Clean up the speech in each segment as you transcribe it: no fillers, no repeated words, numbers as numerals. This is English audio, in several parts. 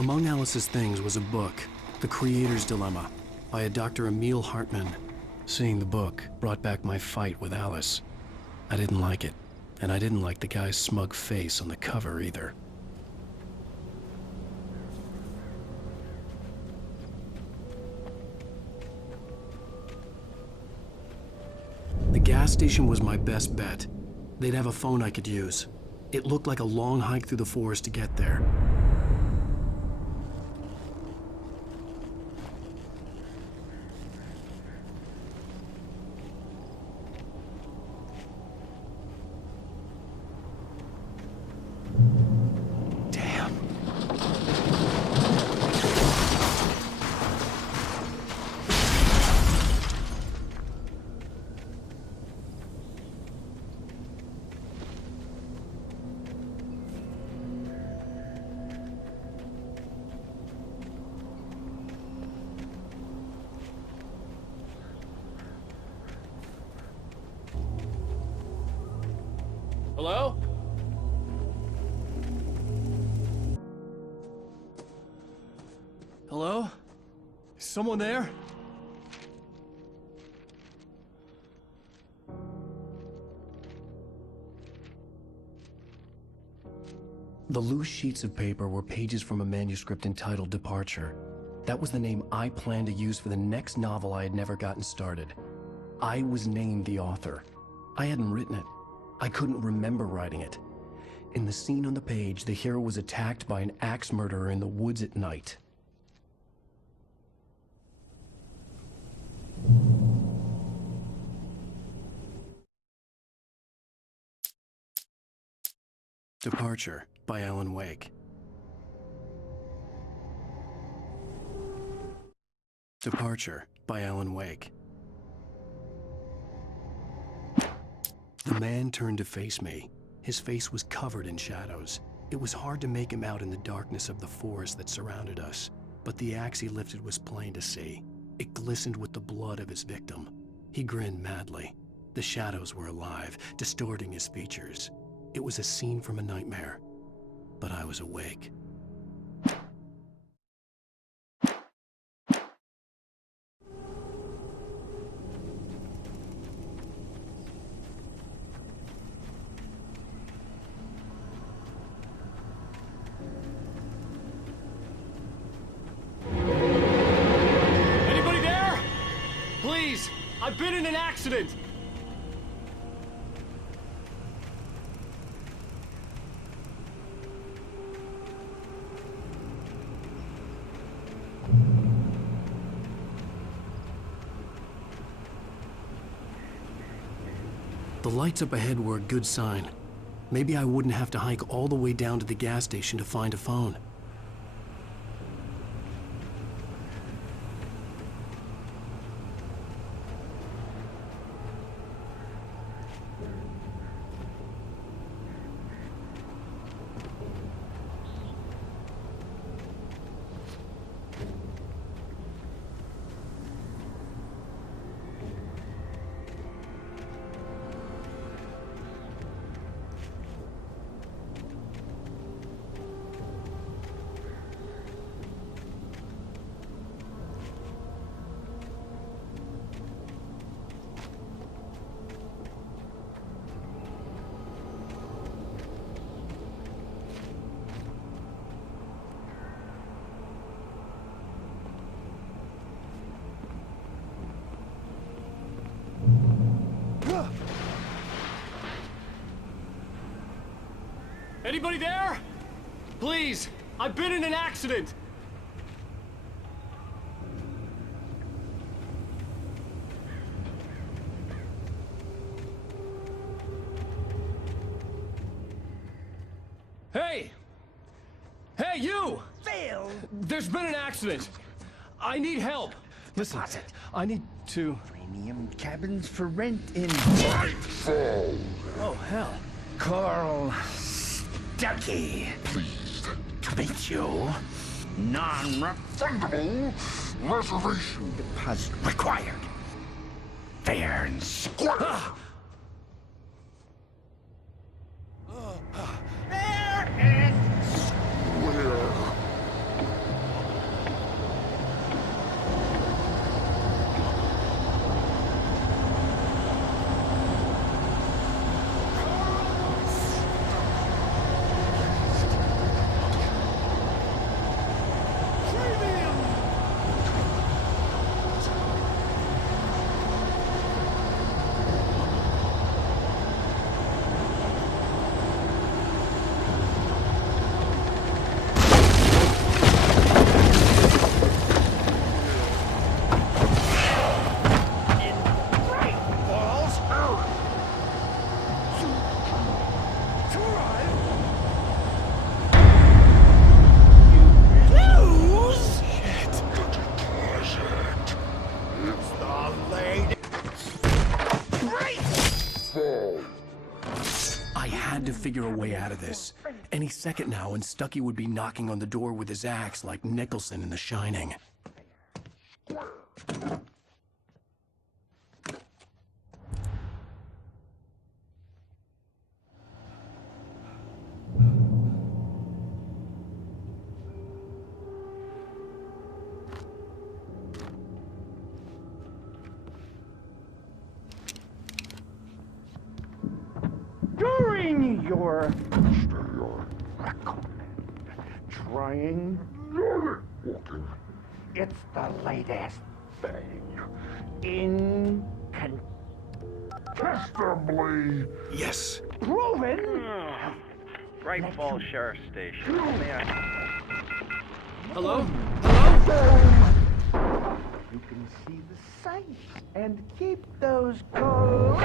Among Alice's things was a book, The Creator's Dilemma, by a Dr. Emil Hartmann. Seeing the book brought back my fight with Alice. I didn't like it, and I didn't like the guy's smug face on the cover either. The gas station was my best bet. They'd have a phone I could use. It looked like a long hike through the forest to get there. Hello? Hello? Is someone there? The loose sheets of paper were pages from a manuscript entitled Departure. That was the name I planned to use for the next novel I had never gotten started. I was named the author. I hadn't written it. I couldn't remember writing it. In the scene on the page, the hero was attacked by an axe murderer in the woods at night. Departure by Alan Wake. Departure by Alan Wake. The man turned to face me. His face was covered in shadows. It was hard to make him out in the darkness of the forest that surrounded us, but the axe he lifted was plain to see. It glistened with the blood of his victim. He grinned madly. The shadows were alive, distorting his features. It was a scene from a nightmare, but I was awake. Anybody there? Please, I've been in an accident. The lights up ahead were a good sign. Maybe I wouldn't have to hike all the way down to the gas station to find a phone. Anybody there? Please, I've been in an accident. Hey! Hey, you! Phil! There's been an accident. I need help. Listen, Deposit. I need to... Premium cabins for rent in Nightfall! Oh, hell. Carl Stuckey. Pleased To meet you. Non-refundable reservation. deposit required. Fair and square. Fair and Where? I had to figure a way out of this. Any second now, and Stucky would be knocking on the door with his axe like Nicholson in The Shining. During your trying, Walking. it's the latest thing in Testably. Yes. proven. Bright Falls Sheriff Station. Hello? Hello? You can see the sight and keep those cholesterol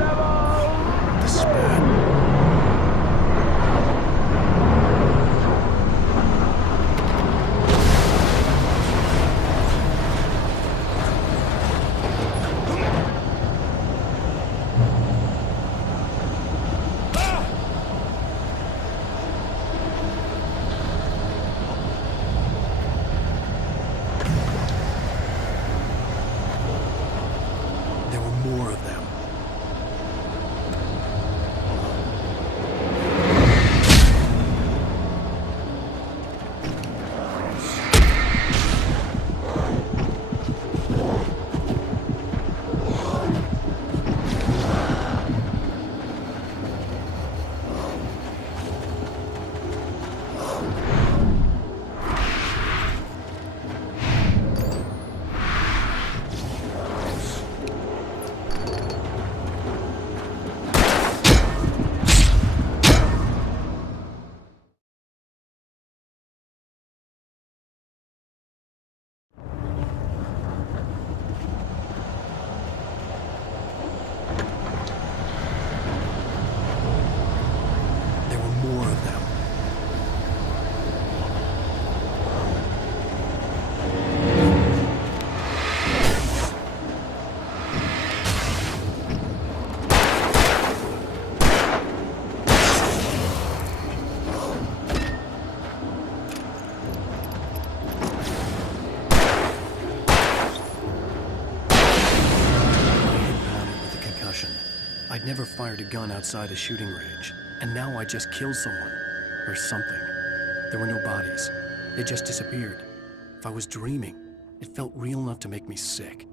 levels. The spat. There were more of them. There were more of them. With a concussion. I'd never fired a gun outside a shooting range, and now I just killed someone. Or something. There were no bodies. They just disappeared. If I was dreaming, it felt real enough to make me sick.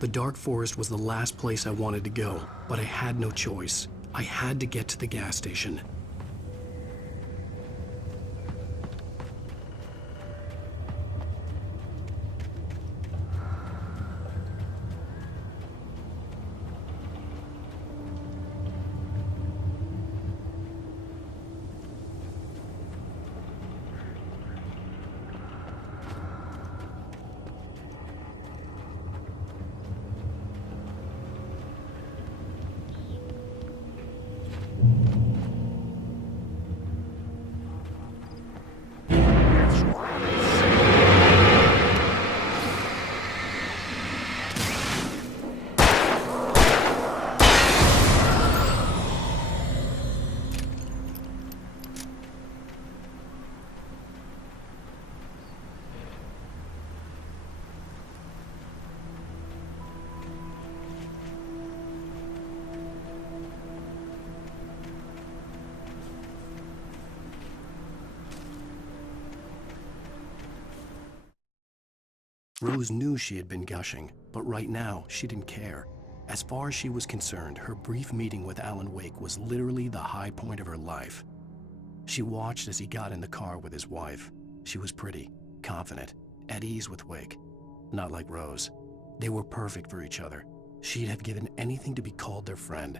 The dark forest was the last place I wanted to go, but I had no choice. I had to get to the gas station. Rose knew she had been gushing, but right now, she didn't care. As far as she was concerned, her brief meeting with Alan Wake was literally the high point of her life. She watched as he got in the car with his wife. She was pretty, confident, at ease with Wake. Not like Rose. They were perfect for each other. She'd have given anything to be called their friend.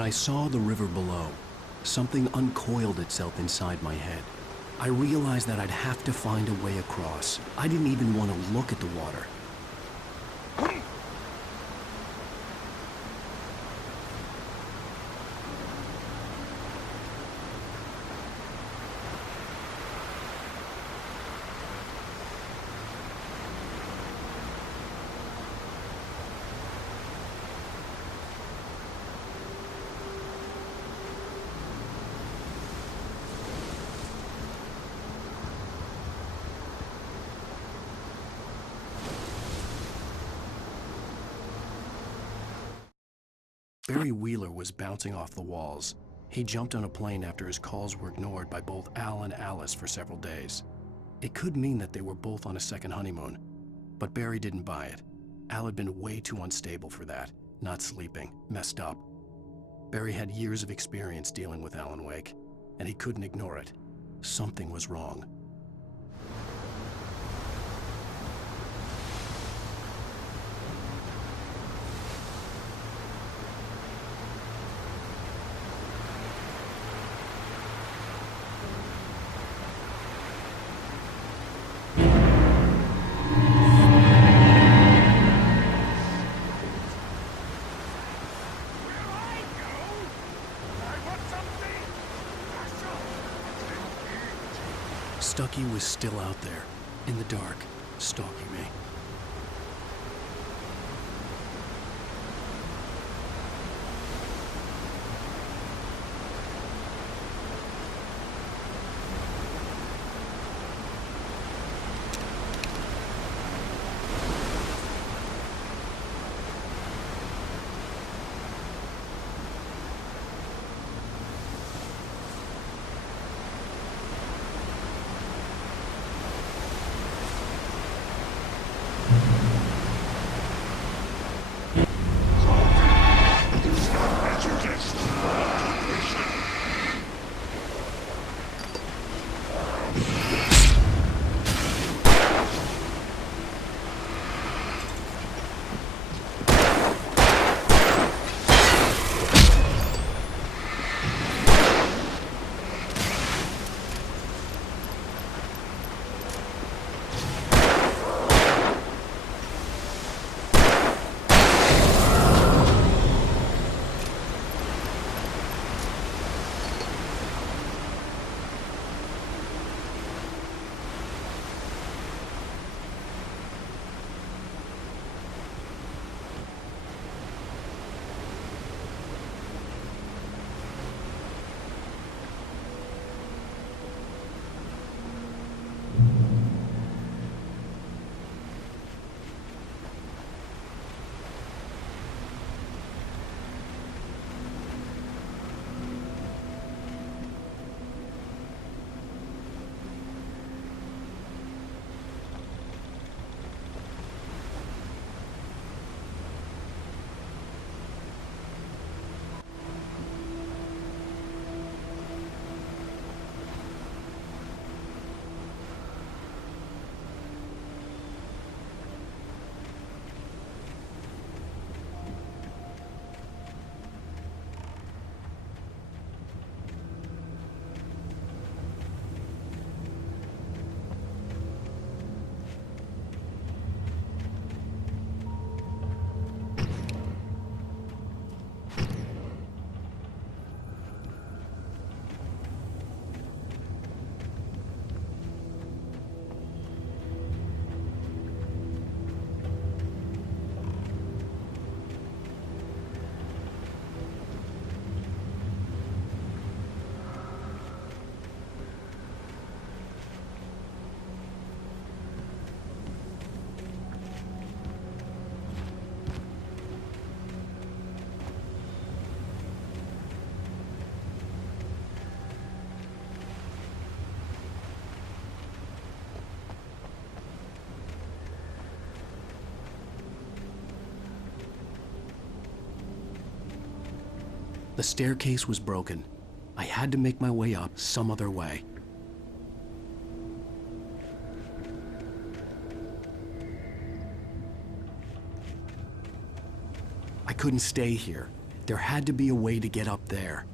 When I saw the river below, something uncoiled itself inside my head. I realized that I'd have to find a way across. I didn't even want to look at the water. Barry Wheeler was bouncing off the walls. He jumped on a plane after his calls were ignored by both Al and Alice for several days. It could mean that they were both on a second honeymoon, but Barry didn't buy it. Al had been way too unstable for that, not sleeping, messed up. Barry had years of experience dealing with Alan Wake, and he couldn't ignore it. Something was wrong. Stucky was still out there, in the dark, stalking me. The staircase was broken. I had to make my way up some other way. I couldn't stay here. There had to be a way to get up there.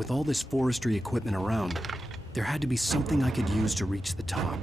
With all this forestry equipment around, there had to be something I could use to reach the top.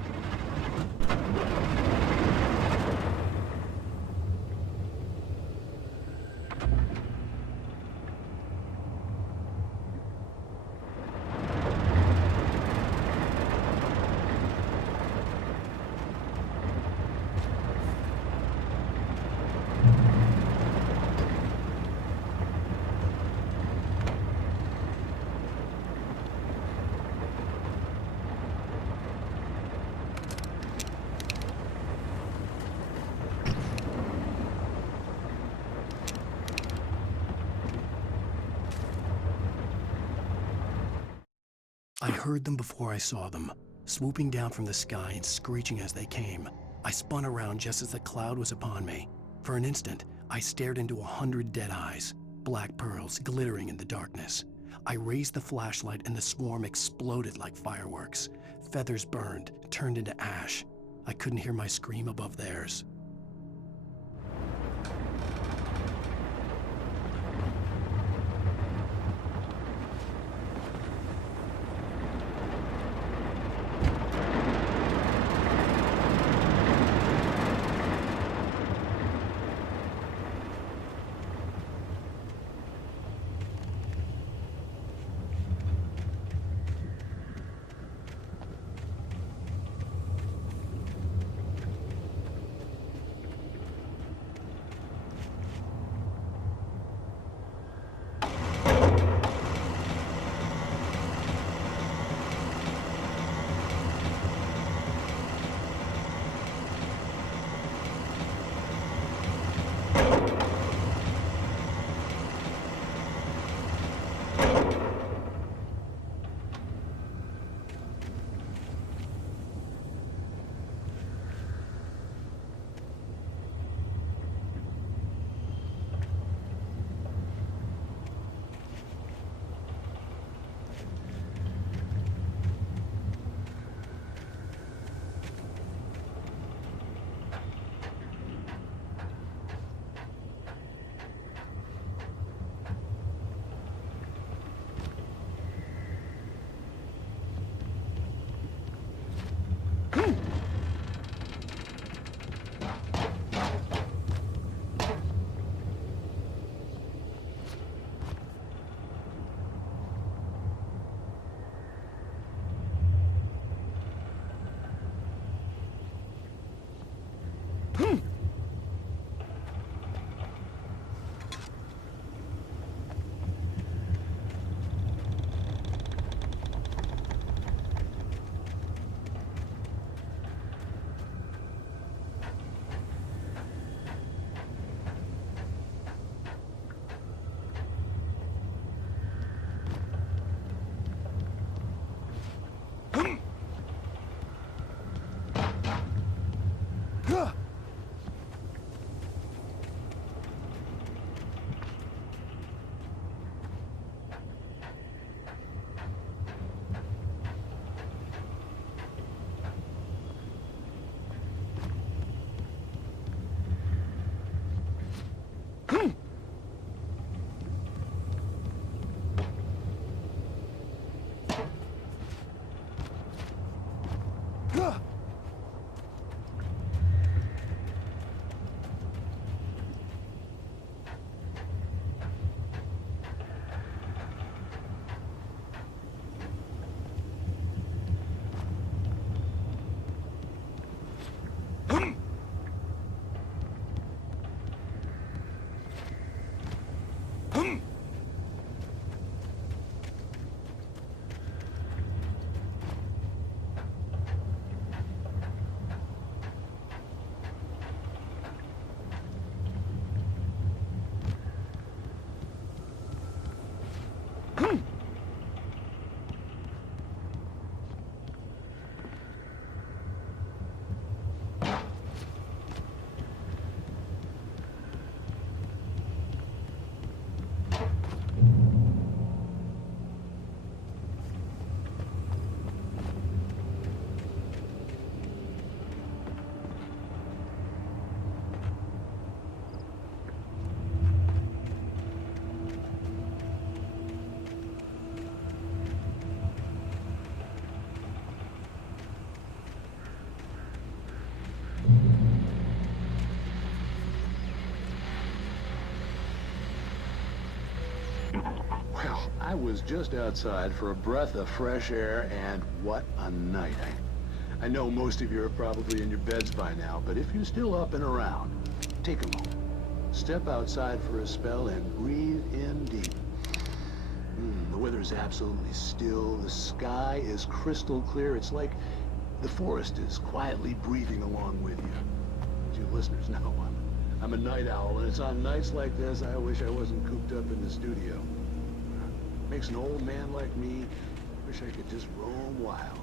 I heard them before I saw them, swooping down from the sky and screeching as they came. I spun around just as the cloud was upon me. For an instant, I stared into 100 dead eyes, black pearls glittering in the darkness. I raised the flashlight and the swarm exploded like fireworks. Feathers burned, turned into ash. I couldn't hear my scream above theirs. I was just outside for a breath of fresh air, and what a night. I know most of you are probably in your beds by now, but if you're still up and around, take a moment. Step outside for a spell and breathe in deep. The weather is absolutely still. The sky is crystal clear. It's like the forest is quietly breathing along with you. As you listeners know, I'm a night owl, and it's on nights like this I wish I wasn't cooped up in the studio. Makes an old man like me wish I could just roam wild.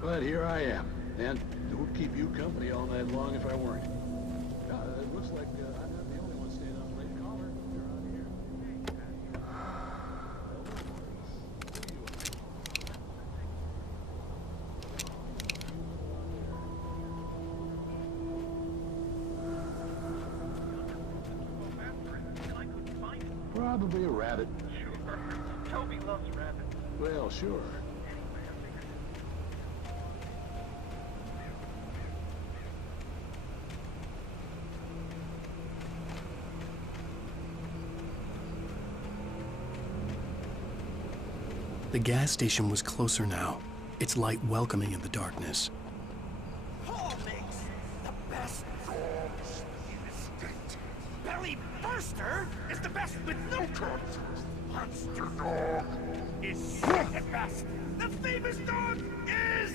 But here I am, and it would keep you company all night long if I weren't. It looks like I'm not the only one staying up late. Caller, you're out here. Probably a rabbit. Sure. Toby loves rabbits. Well, sure. The gas station was closer now, its light welcoming in the darkness. Paul makes the best dogs in the state. Belly Burster is the best with no cuts. Monster Dog is second best. The famous dog is...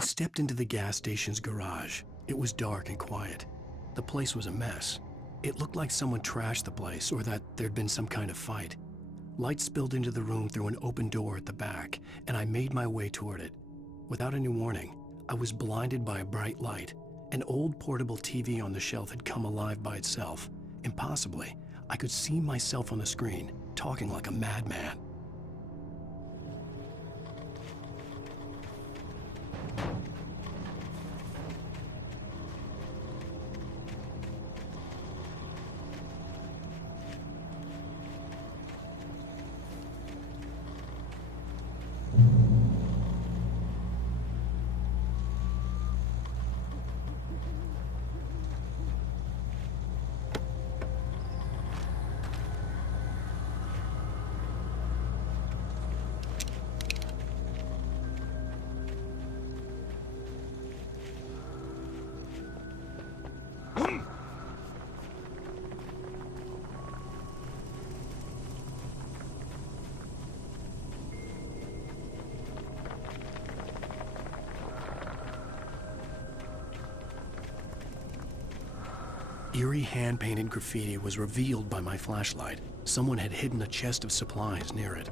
We stepped into the gas station's garage. It was dark and quiet. The place was a mess. It looked like someone trashed the place or that there'd been some kind of fight. Light spilled into the room through an open door at the back, and I made my way toward it. Without any warning, I was blinded by a bright light. An old portable TV on the shelf had come alive by itself. Impossibly, I could see myself on the screen, talking like a madman. Eerie hand-painted graffiti was revealed by my flashlight. Someone had hidden a chest of supplies near it.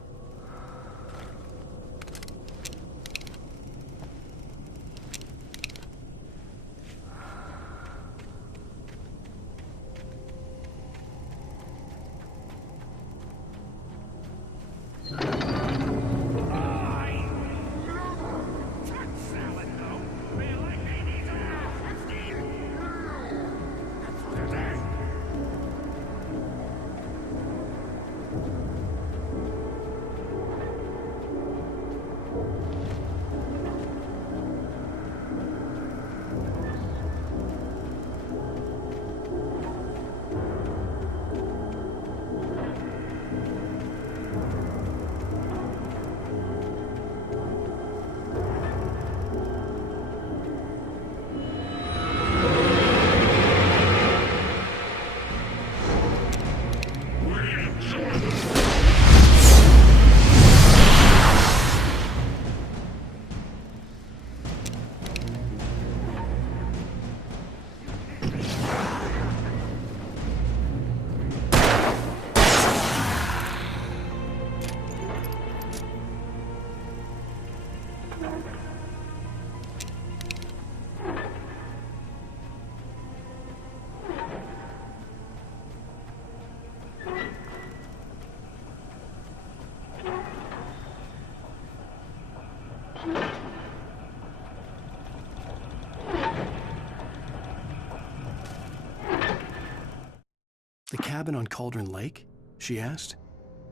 "The cabin on Cauldron Lake?" she asked.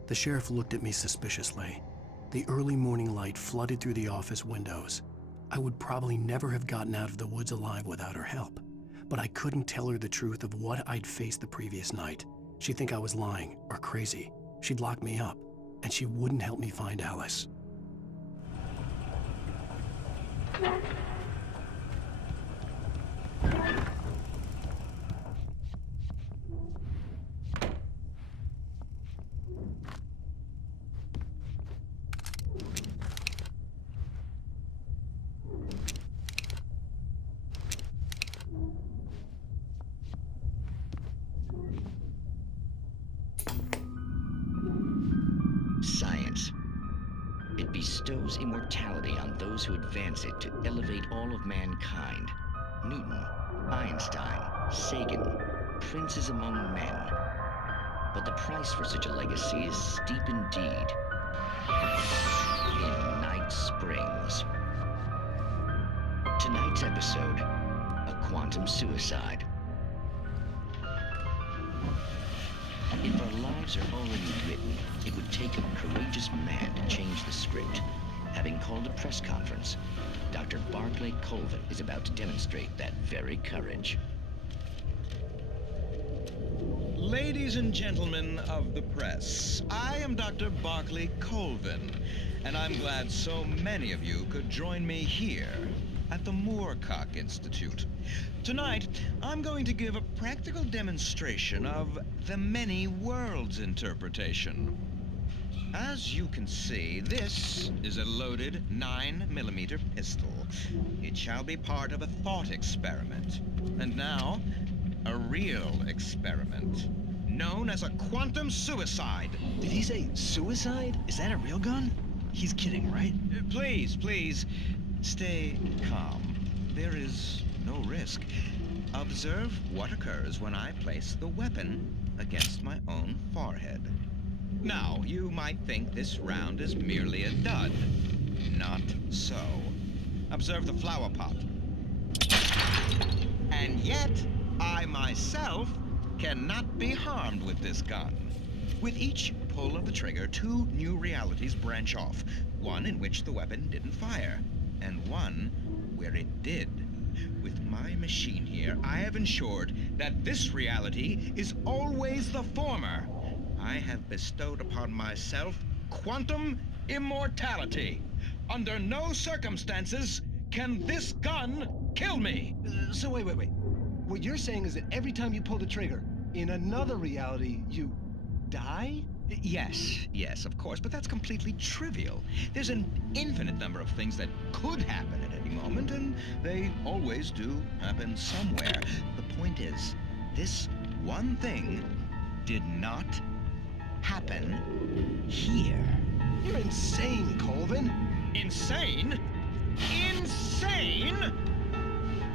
The sheriff looked at me suspiciously. The early morning light flooded through the office windows. I would probably never have gotten out of the woods alive without her help, but I couldn't tell her the truth of what I'd faced the previous night. She'd think I was lying or crazy. She'd lock me up, and she wouldn't help me find Alice. Science. It bestows immortality on those who advance it to elevate all of mankind. Newton, Einstein, Sagan, princes among men. But the price for such a legacy is steep indeed. In Night Springs. Tonight's episode, a quantum suicide. If our lives are already written, it would take a courageous man to change the script. Having called a press conference, Dr. Barclay Colvin is about to demonstrate that very courage. Ladies and gentlemen of the press, I am Dr. Barclay Colvin, and I'm glad so many of you could join me here at the Moorcock Institute. Tonight, I'm going to give a practical demonstration of the many worlds interpretation. As you can see, this is a loaded 9mm pistol. It shall be part of a thought experiment. And now, a real experiment, known as a quantum suicide. Did he say suicide? Is that a real gun? He's kidding, right? Please, stay calm. There is no risk. Observe what occurs when I place the weapon against my own forehead. Now, you might think this round is merely a dud. Not so. Observe the flower pot. And yet, I myself cannot be harmed with this gun. With each pull of the trigger, 2 new realities branch off. One in which the weapon didn't fire, and one where it did. With my machine here, I have ensured that this reality is always the former. I have bestowed upon myself quantum immortality. Under no circumstances can this gun kill me. So wait. What you're saying is that every time you pull the trigger, in another reality, you die? Yes, of course, but that's completely trivial. There's an infinite number of things that could happen at any moment, and they always do happen somewhere. The point is, this one thing did not happen here. You're insane, Colvin. Insane? Insane?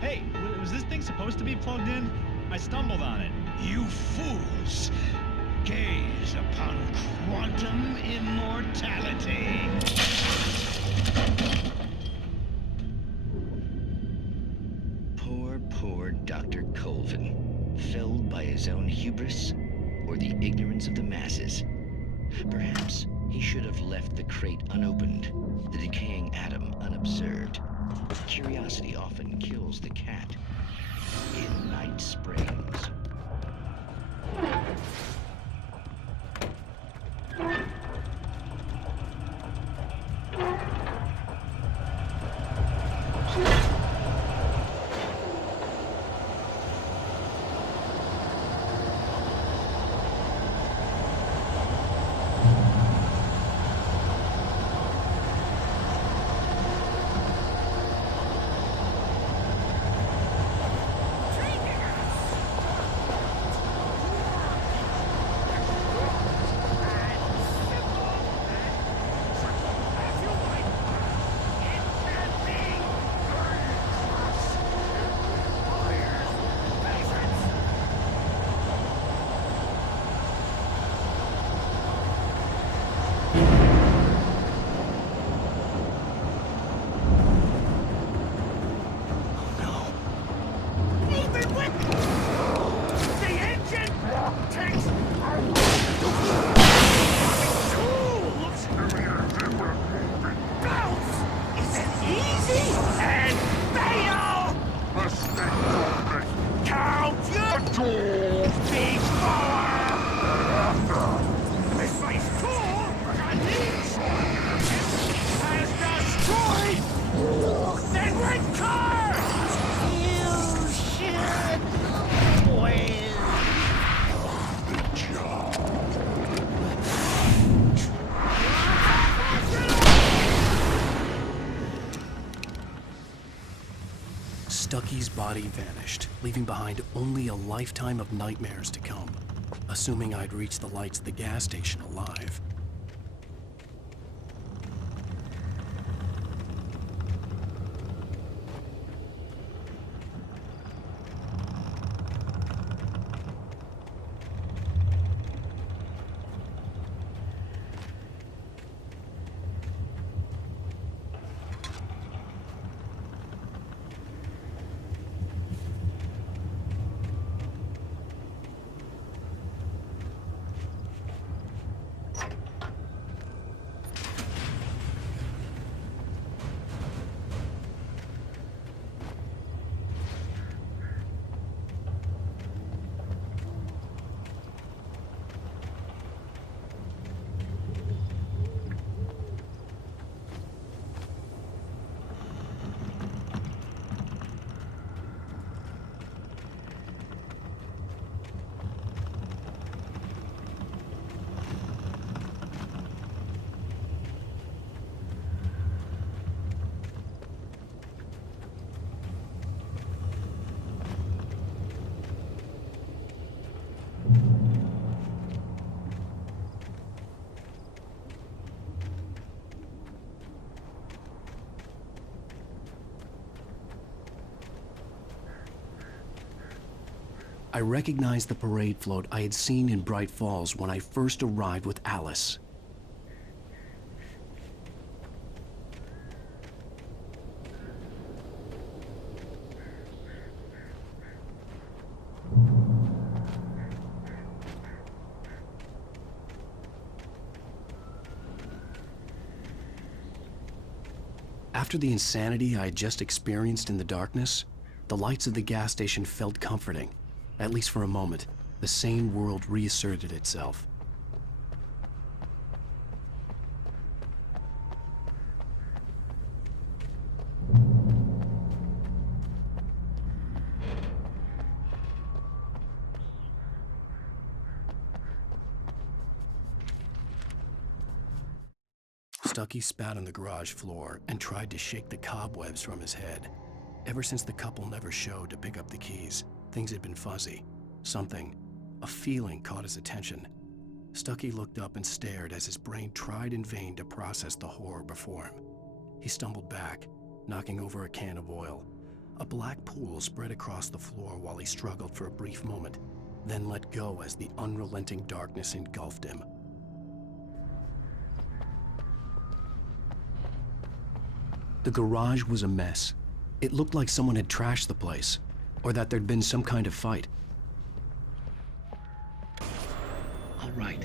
Hey, was this thing supposed to be plugged in? I stumbled on it. You fools! Gaze upon quantum immortality. Poor Dr. Colvin, felled by his own hubris or the ignorance of the masses. Perhaps he should have left the crate unopened, the decaying atom unobserved. Curiosity often kills the cat in Night Springs. Stucky's body vanished, leaving behind only a lifetime of nightmares to come. Assuming I'd reached the lights at the gas station alive. I recognized the parade float I had seen in Bright Falls when I first arrived with Alice. After the insanity I had just experienced in the darkness, the lights of the gas station felt comforting. At least for a moment, the sane world reasserted itself. Stucky spat on the garage floor and tried to shake the cobwebs from his head. Ever since the couple never showed to pick up the keys, things had been fuzzy. Something, a feeling caught his attention. Stucky looked up and stared as his brain tried in vain to process the horror before him. He stumbled back, knocking over a can of oil. A black pool spread across the floor while he struggled for a brief moment, then let go as the unrelenting darkness engulfed him. The garage was a mess. It looked like someone had trashed the place, or that there'd been some kind of fight. All right.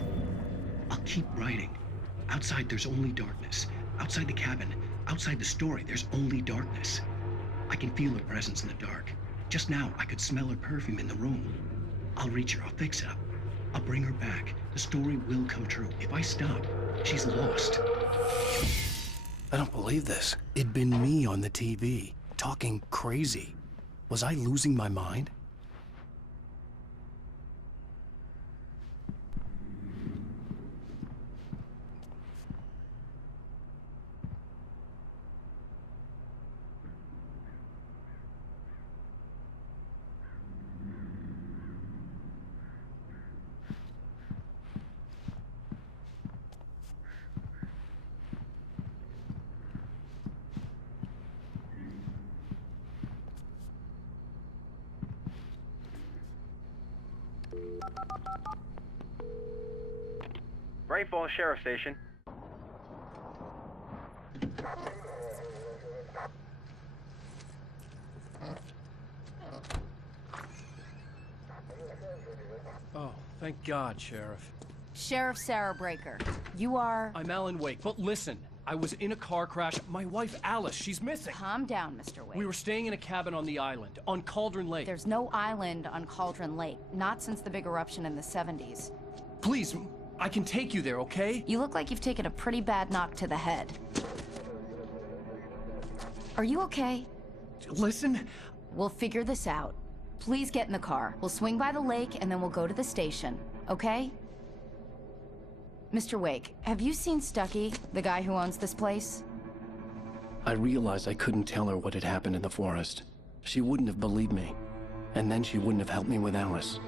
I'll keep writing. Outside, there's only darkness. Outside the cabin, outside the story, there's only darkness. I can feel her presence in the dark. Just now, I could smell her perfume in the room. I'll reach her. I'll fix it up. I'll bring her back. The story will come true. If I stop, she's lost. I don't believe this. It'd been me on the TV, talking crazy. Was I losing my mind? Bright Falls Sheriff Station. Oh, thank God, Sheriff. Sheriff Sarah Breaker. You are... I'm Alan Wake, but listen. I was in a car crash. My wife, Alice, she's missing. Calm down, Mr. Wake. We were staying in a cabin on the island, on Cauldron Lake. There's no island on Cauldron Lake. Not since the big eruption in the 70s. Please, I can take you there, okay? You look like you've taken a pretty bad knock to the head. Are you okay? Listen. We'll figure this out. Please get in the car. We'll swing by the lake and then we'll go to the station, okay? Mr. Wake, have you seen Stucky, the guy who owns this place? I realized I couldn't tell her what had happened in the forest. She wouldn't have believed me. And then she wouldn't have helped me with Alice.